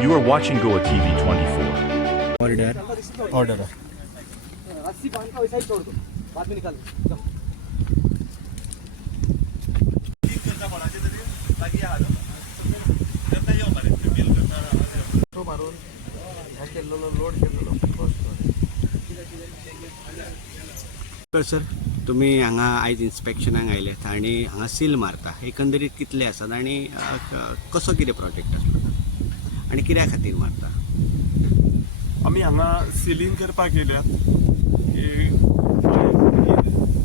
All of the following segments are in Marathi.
You are watching Goa TV 24. Order order रस्सी बांध का वैसा ही छोड़ दो बाद में निकाल दो जाओ। तो मारून ह्या केलेलो लोड केलेलो सर तुम्ही हांगा आयज इन्स्पेक्शनाक आयल्यात आनी हांगा सील मारता एकंदरीत कितले आसात आनी कसो कितें प्रोजेक्ट आसलो? आनी कित्या खातीर मारता आमी हांगा सिलींग करपाक येयल्यात की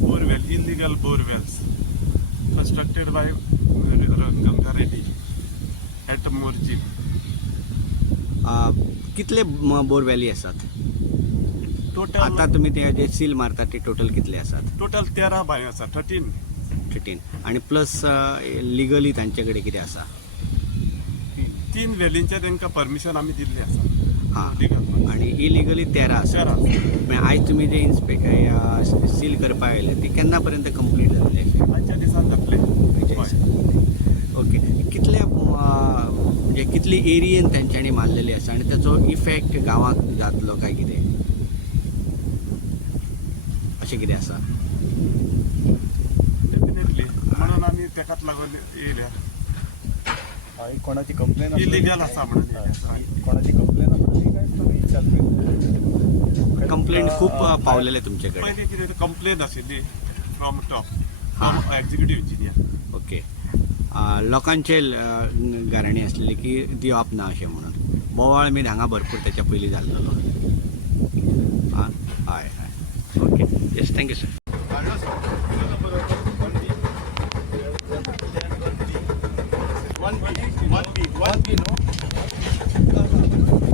borewell illegal borewells constructed by Ganga Reddy at Morji uh, कितले बोरवॅली आसात टोटल आता तुम्ही ते जे सील मारता ते टोटल कितले आसात टोटल तेरा बाय आसा थर्टीन फिफ्टीन आणि प्लस लिगली तांचे कडेन कितें आसा तीन वेलींचे तांकां परमिशन आमी दिल्लें आसा हां. आणि इलिगली तेरा आसा आयज तुम्ही जे इन्स्पेक्ट सील करपाक आयले ती केन्ना पर्यंत कंप्लीट जातले आजच्या दिसान जातले. ओके. कितले म्हणजे कितली एरियेन तांच्यांनी मारलेली आसा आणि त्याचो इफेक्ट गांवांक जातलो काय कितें? अशें कितें आसा म्हणून आमी तेकाच लागून येयल्या कोणाची कंप्लेन इलिगल आसा म्हणून. कोणाची कंप्लेन असली काय तुम्ही चालू कंप्लेंट खूप पावलेले तुमचे कडेन पयलीं कितें कंप्लेन आशिल्ली from top from executive engineer okay. लोकांचे गाराणी आसलेली की दिवप ना अशें म्हणून. बोवाळ बीन हांगा भरपूर त्याच्या पयलीं जाल्लो हय हय. Okay. Yes thank you sir One week, one week, no?